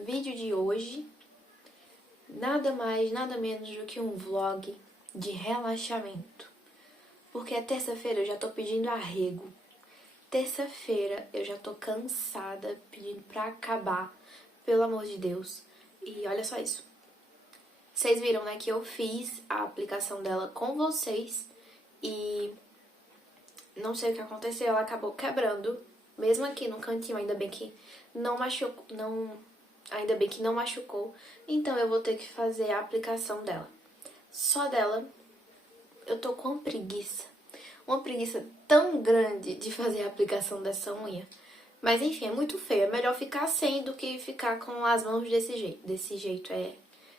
vídeo de hoje nada mais, nada menos do que um vlog de relaxamento. Porque é terça-feira, eu já tô pedindo arrego. Terça-feira eu já tô cansada, pedindo pra acabar, pelo amor de Deus. E olha só isso. Vocês viram, né, que eu fiz a aplicação dela com vocês e não sei o que aconteceu, ela acabou quebrando, mesmo aqui no cantinho, ainda bem que não machucou, então eu vou ter que fazer a aplicação dela. Só dela, eu tô com uma preguiça tão grande de fazer a aplicação dessa unha. Mas enfim, é muito feio, é melhor ficar sem do que ficar com as mãos desse jeito,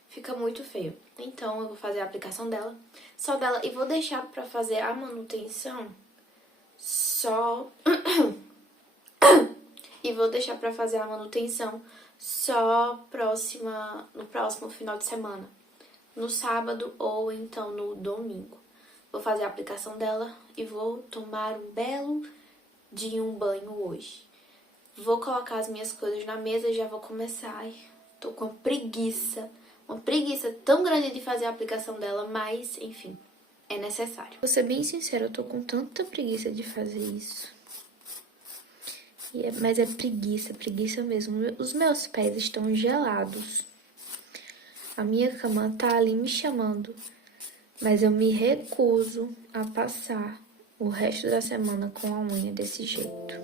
fica muito feio. Então eu vou fazer a aplicação dela, só dela, e vou deixar pra fazer a manutenção só no próximo final de semana, no sábado ou então no domingo. Vou fazer a aplicação dela e vou tomar um belo de um banho hoje. Vou colocar as minhas coisas na mesa e já vou começar. Ai, tô com uma preguiça tão grande de fazer a aplicação dela, mas enfim, é necessário. Vou ser bem sincera, eu tô com tanta preguiça de fazer isso. Mas é preguiça mesmo. Os meus pés estão gelados. A minha cama tá ali me chamando. Mas eu me recuso a passar o resto da semana com a unha desse jeito.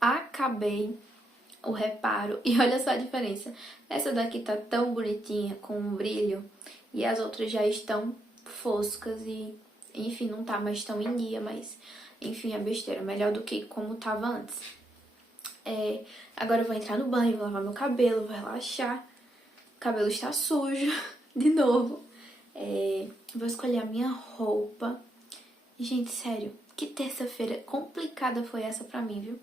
Acabei o reparo e olha só a diferença. Essa daqui tá tão bonitinha, com um brilho, e as outras já estão foscas e, enfim, não tá mais tão em dia, mas, enfim, é besteira. Melhor do que como tava antes. Agora eu vou entrar no banho, vou lavar meu cabelo, vou relaxar. O cabelo está sujo, de novo. Vou escolher a minha roupa. E, gente, sério, que terça-feira complicada foi essa pra mim, viu?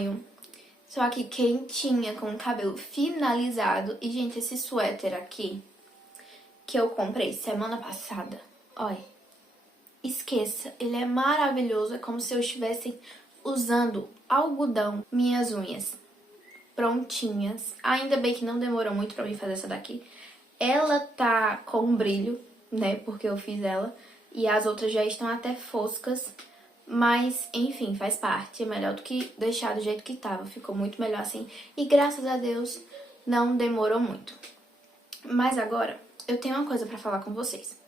banho, só que quentinha, com o cabelo finalizado. E, gente, esse suéter aqui, que eu comprei semana passada, olha, esqueça, ele é maravilhoso. É como se eu estivesse usando algodão. Minhas unhas prontinhas. Ainda bem que não demorou muito pra mim fazer essa daqui. Ela tá com brilho, né, porque eu fiz ela. E as outras já estão até foscas. Mas, enfim, faz parte. É melhor do que deixar do jeito que tava. Ficou muito melhor assim. E graças a Deus não demorou muito. Mas agora eu tenho uma coisa pra falar com vocês.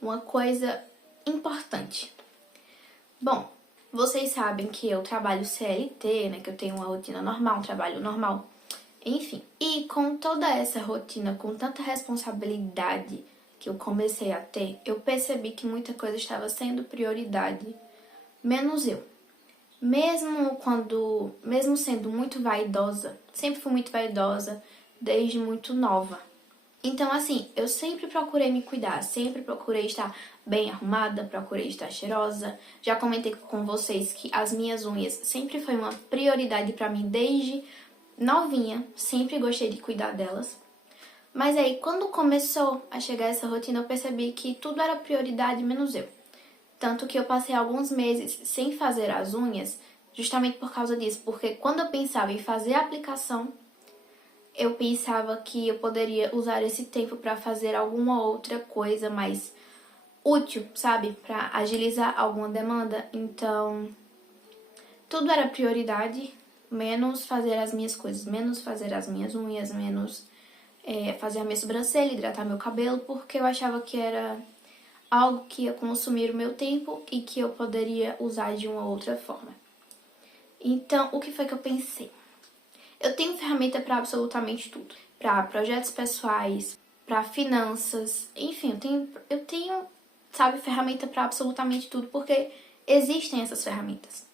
Uma coisa importante. Bom, vocês sabem que eu trabalho CLT, né? Que eu tenho uma rotina normal, um trabalho normal. Enfim, e com toda essa rotina, com tanta responsabilidade que eu comecei a ter, eu percebi que muita coisa estava sendo prioridade, menos eu. Mesmo sendo muito vaidosa, sempre fui muito vaidosa, desde muito nova. Então, assim, eu sempre procurei me cuidar, sempre procurei estar bem arrumada, procurei estar cheirosa. Já comentei com vocês que as minhas unhas sempre foi uma prioridade pra mim desde novinha, sempre gostei de cuidar delas. Mas aí, quando começou a chegar essa rotina, eu percebi que tudo era prioridade, menos eu. Tanto que eu passei alguns meses sem fazer as unhas, justamente por causa disso. Porque quando eu pensava em fazer a aplicação, eu pensava que eu poderia usar esse tempo para fazer alguma outra coisa mais útil, sabe? Para agilizar alguma demanda. Então, tudo era prioridade, menos fazer as minhas coisas, menos fazer as minhas unhas, menos fazer a minha sobrancelha, hidratar meu cabelo, porque eu achava que era algo que ia consumir o meu tempo e que eu poderia usar de uma outra forma. Então, o que foi que eu pensei? Eu tenho ferramenta para absolutamente tudo. Para projetos pessoais, para finanças, enfim, eu tenho, sabe, ferramenta para absolutamente tudo, porque existem essas ferramentas.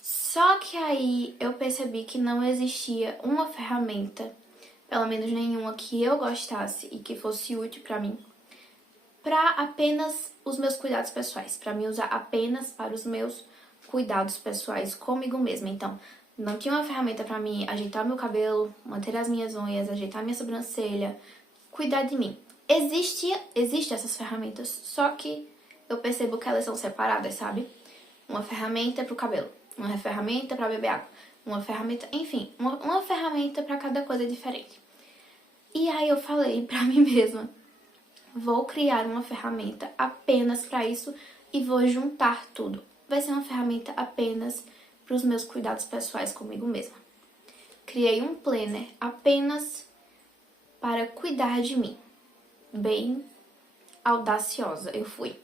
Só que aí eu percebi que não existia uma ferramenta, pelo menos nenhuma que eu gostasse e que fosse útil para mim, para apenas os meus cuidados pessoais, para me usar apenas para os meus cuidados pessoais comigo mesma. Então, não tinha uma ferramenta para mim ajeitar meu cabelo, manter as minhas unhas, ajeitar minha sobrancelha, cuidar de mim. Existem essas ferramentas, só que eu percebo que elas são separadas, sabe? Uma ferramenta para o cabelo, uma ferramenta para beber água, uma ferramenta, enfim, uma ferramenta para cada coisa diferente. E aí eu falei para mim mesma, vou criar uma ferramenta apenas para isso e vou juntar tudo. Vai ser uma ferramenta apenas para os meus cuidados pessoais comigo mesma. Criei um planner apenas para cuidar de mim. Bem audaciosa eu fui.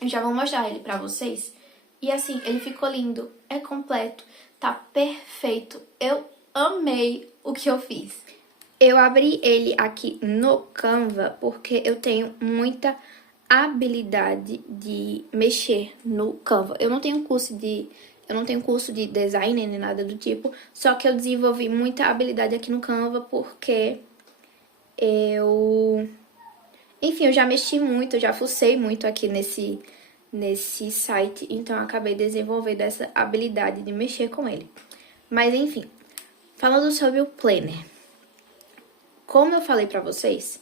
Eu já vou mostrar ele para vocês. E assim, ele ficou lindo, é completo, tá perfeito. Eu amei o que eu fiz. Eu abri ele aqui no Canva porque eu tenho muita habilidade de mexer no Canva. Eu não tenho curso de design nem nada do tipo, só que eu desenvolvi muita habilidade aqui no Canva porque enfim, eu já mexi muito, eu já fucei muito aqui nesse site, então eu acabei desenvolvendo essa habilidade de mexer com ele. Mas enfim, falando sobre o Planner. Como eu falei pra vocês,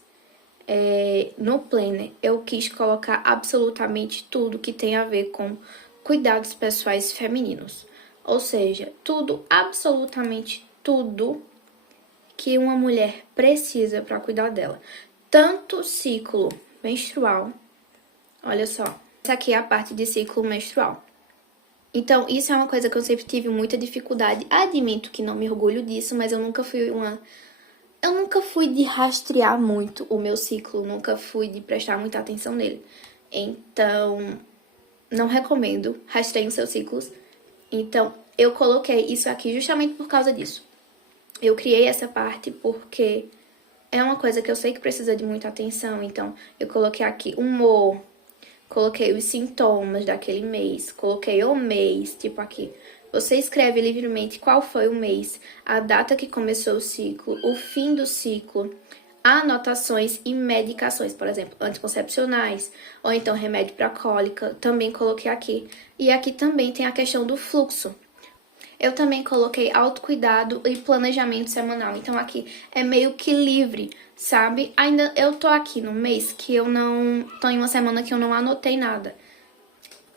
no Planner eu quis colocar absolutamente tudo que tem a ver com cuidados pessoais femininos. Ou seja, tudo, absolutamente tudo que uma mulher precisa para cuidar dela. Tanto ciclo menstrual, olha só, essa aqui é a parte de ciclo menstrual. Então, isso é uma coisa que eu sempre tive muita dificuldade. Admito que não me orgulho disso, mas eu nunca fui de rastrear muito o meu ciclo, nunca fui de prestar muita atenção nele. Então, não recomendo rastreiem seus ciclos. Então, eu coloquei isso aqui justamente por causa disso. Eu criei essa parte porque é uma coisa que eu sei que precisa de muita atenção. Então, eu coloquei aqui humor, coloquei os sintomas daquele mês, coloquei o mês, tipo aqui. Você escreve livremente qual foi o mês, a data que começou o ciclo, o fim do ciclo, anotações e medicações, por exemplo, anticoncepcionais, ou então remédio para cólica, também coloquei aqui. E aqui também tem a questão do fluxo. Eu também coloquei autocuidado e planejamento semanal. Então aqui é meio que livre, sabe? Ainda eu tô aqui no mês que eu não... Tô em uma semana que eu não anotei nada.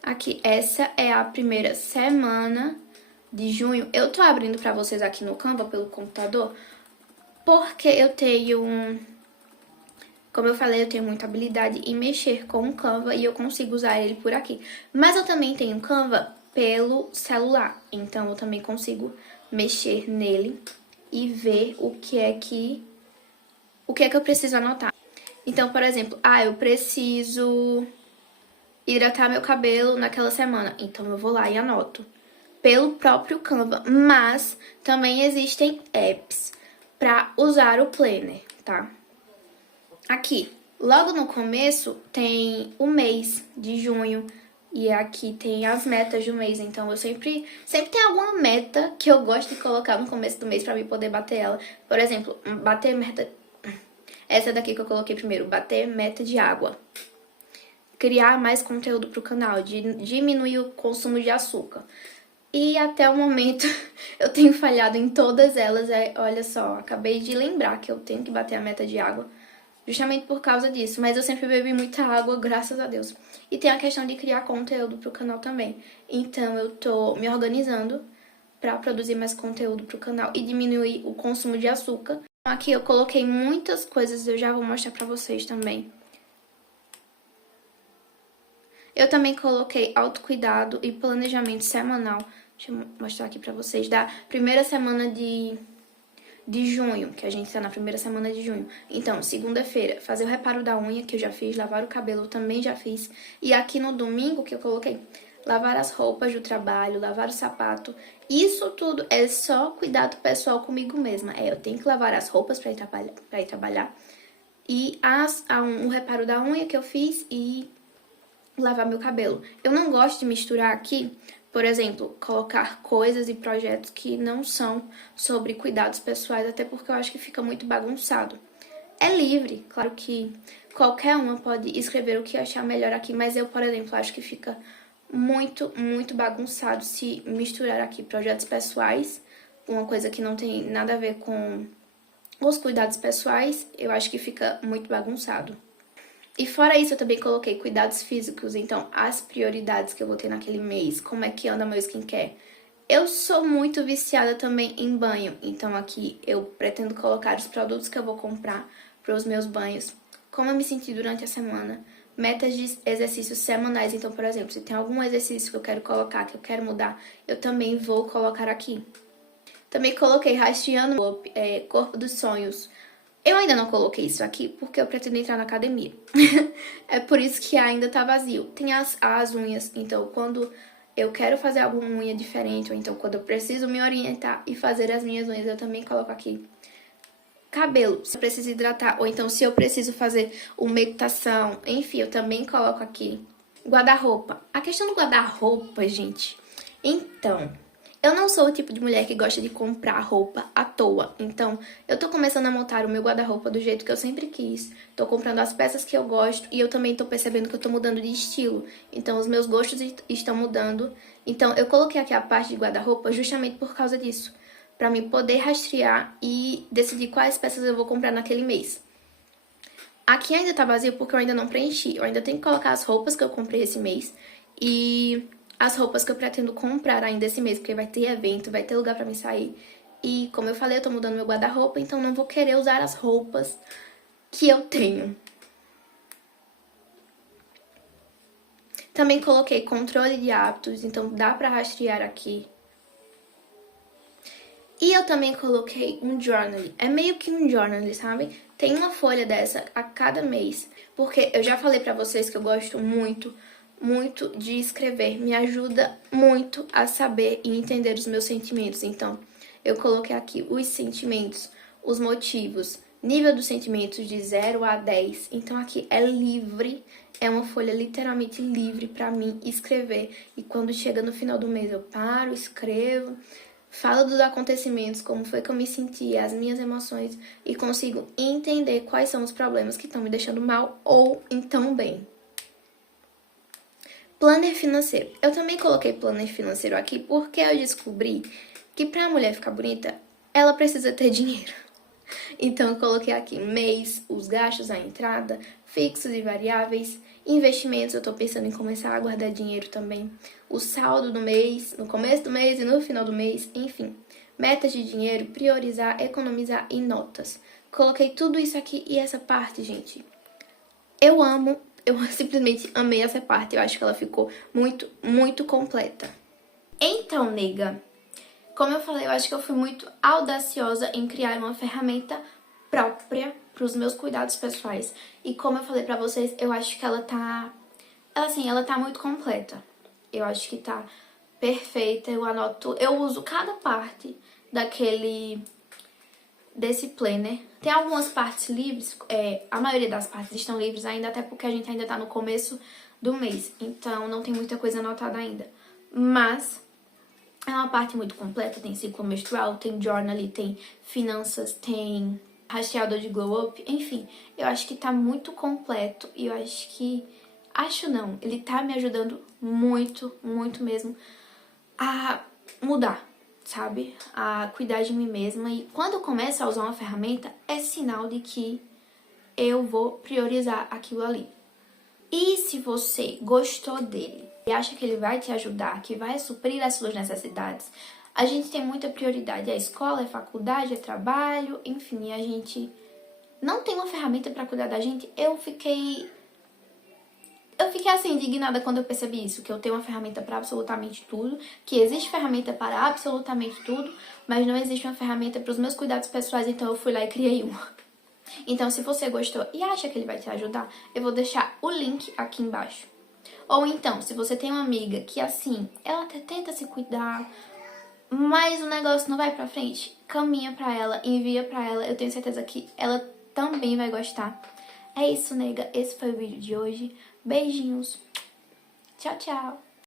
Aqui, essa é a primeira semana de junho. Eu tô abrindo pra vocês aqui no Canva pelo computador, porque eu tenho... Como eu falei, eu tenho muita habilidade em mexer com o Canva e eu consigo usar ele por aqui. Mas eu também tenho Canva pelo celular, então eu também consigo mexer nele e ver o que é que eu preciso anotar. Então, por exemplo, eu preciso hidratar meu cabelo naquela semana, então eu vou lá e anoto pelo próprio Canva, mas também existem apps para usar o Planner, tá? Aqui, logo no começo tem o mês de junho e aqui tem as metas do mês, então eu sempre tem alguma meta que eu gosto de colocar no começo do mês pra mim poder bater ela. Por exemplo, bater meta... Essa daqui que eu coloquei primeiro, bater meta de água. Criar mais conteúdo pro canal, diminuir o consumo de açúcar. E até o momento eu tenho falhado em todas elas. Olha só, acabei de lembrar que eu tenho que bater a meta de água. Justamente por causa disso, mas eu sempre bebi muita água, graças a Deus. E tem a questão de criar conteúdo pro canal também. Então eu tô me organizando pra produzir mais conteúdo pro canal e diminuir o consumo de açúcar. Aqui eu coloquei muitas coisas, eu já vou mostrar pra vocês também. Eu também coloquei autocuidado e planejamento semanal. Deixa eu mostrar aqui pra vocês, da primeira semana de junho, que a gente tá na primeira semana de junho. Então, segunda-feira, fazer o reparo da unha, que eu já fiz, lavar o cabelo, também já fiz. E aqui no domingo, que eu coloquei, lavar as roupas do trabalho, lavar o sapato. Isso tudo é só cuidado pessoal comigo mesma. Eu tenho que lavar as roupas pra ir trabalhar. E o reparo da unha que eu fiz e lavar meu cabelo. Eu não gosto de misturar aqui, por exemplo, colocar coisas e projetos que não são sobre cuidados pessoais, até porque eu acho que fica muito bagunçado. É livre, claro que qualquer uma pode escrever o que achar melhor aqui, mas eu, por exemplo, acho que fica muito bagunçado se misturar aqui projetos pessoais, uma coisa que não tem nada a ver com os cuidados pessoais, eu acho que fica muito bagunçado. E fora isso, eu também coloquei cuidados físicos, então as prioridades que eu vou ter naquele mês, como é que anda meu skincare. Eu sou muito viciada também em banho, então aqui eu pretendo colocar os produtos que eu vou comprar para os meus banhos, como eu me senti durante a semana, metas de exercícios semanais, então, por exemplo, se tem algum exercício que eu quero colocar, que eu quero mudar, eu também vou colocar aqui. Também coloquei rastreando o corpo dos sonhos. Eu ainda não coloquei isso aqui porque eu pretendo entrar na academia. É por isso que ainda tá vazio. Tem as unhas, então quando eu quero fazer alguma unha diferente, ou então quando eu preciso me orientar e fazer as minhas unhas, eu também coloco aqui. Cabelo, se eu preciso hidratar, ou então se eu preciso fazer uma meditação, enfim, eu também coloco aqui. Guarda-roupa. A questão do guarda-roupa, gente, então... Eu não sou o tipo de mulher que gosta de comprar roupa à toa, então eu tô começando a montar o meu guarda-roupa do jeito que eu sempre quis. Tô comprando as peças que eu gosto e eu também tô percebendo que eu tô mudando de estilo. Então os meus gostos estão mudando. Então eu coloquei aqui a parte de guarda-roupa justamente por causa disso. Pra mim poder rastrear e decidir quais peças eu vou comprar naquele mês. Aqui ainda tá vazio porque eu ainda não preenchi. Eu ainda tenho que colocar as roupas que eu comprei esse mês e... as roupas que eu pretendo comprar ainda esse mês, porque vai ter evento, vai ter lugar pra mim sair. E como eu falei, eu tô mudando meu guarda-roupa, então não vou querer usar as roupas que eu tenho. Também coloquei controle de hábitos, então dá pra rastrear aqui. E eu também coloquei um journal. É meio que um journal, sabe? Tem uma folha dessa a cada mês, porque eu já falei pra vocês que eu gosto muito de escrever, me ajuda muito a saber e entender os meus sentimentos. Então, eu coloquei aqui os sentimentos, os motivos, nível dos sentimentos de 0 a 10. Então, aqui é livre, é uma folha literalmente livre para mim escrever. E quando chega no final do mês, eu paro, escrevo, falo dos acontecimentos, como foi que eu me senti, as minhas emoções, e consigo entender quais são os problemas que estão me deixando mal ou então bem. Planner financeiro. Eu também coloquei planner financeiro aqui porque eu descobri que pra mulher ficar bonita, ela precisa ter dinheiro. Então, eu coloquei aqui mês, os gastos, a entrada, fixos e variáveis, investimentos, eu tô pensando em começar a guardar dinheiro também, o saldo do mês, no começo do mês e no final do mês, enfim. Metas de dinheiro, priorizar, economizar e notas. Coloquei tudo isso aqui e essa parte, gente, eu simplesmente amei essa parte. Eu acho que ela ficou muito, muito completa. Então, nega, como eu falei, eu acho que eu fui muito audaciosa em criar uma ferramenta própria para os meus cuidados pessoais. E como eu falei pra vocês, eu acho que ela tá muito completa. Eu acho que tá perfeita. Eu uso cada parte desse planner. Tem algumas partes livres, a maioria das partes estão livres ainda, até porque a gente ainda tá no começo do mês, então não tem muita coisa anotada ainda. Mas é uma parte muito completa, tem ciclo menstrual, tem journaling, tem finanças, tem rastreador de glow up, enfim, eu acho que tá muito completo e eu acho que... ele tá me ajudando muito, muito mesmo a mudar, sabe? A cuidar de mim mesma. E quando eu começo a usar uma ferramenta, é sinal de que eu vou priorizar aquilo ali. E se você gostou dele e acha que ele vai te ajudar, que vai suprir as suas necessidades, a gente tem muita prioridade. É escola, é faculdade, é trabalho, enfim, a gente não tem uma ferramenta para cuidar da gente. Eu fiquei assim, indignada quando eu percebi isso, que eu tenho uma ferramenta para absolutamente tudo, que existe ferramenta para absolutamente tudo, mas não existe uma ferramenta para os meus cuidados pessoais, então eu fui lá e criei uma. Então, se você gostou e acha que ele vai te ajudar, eu vou deixar o link aqui embaixo. Ou então, se você tem uma amiga que, assim, ela até tenta se cuidar, mas o negócio não vai pra frente, caminha pra ela, envia pra ela, eu tenho certeza que ela também vai gostar. É isso, nega. Esse foi o vídeo de hoje. Beijinhos. Tchau, tchau.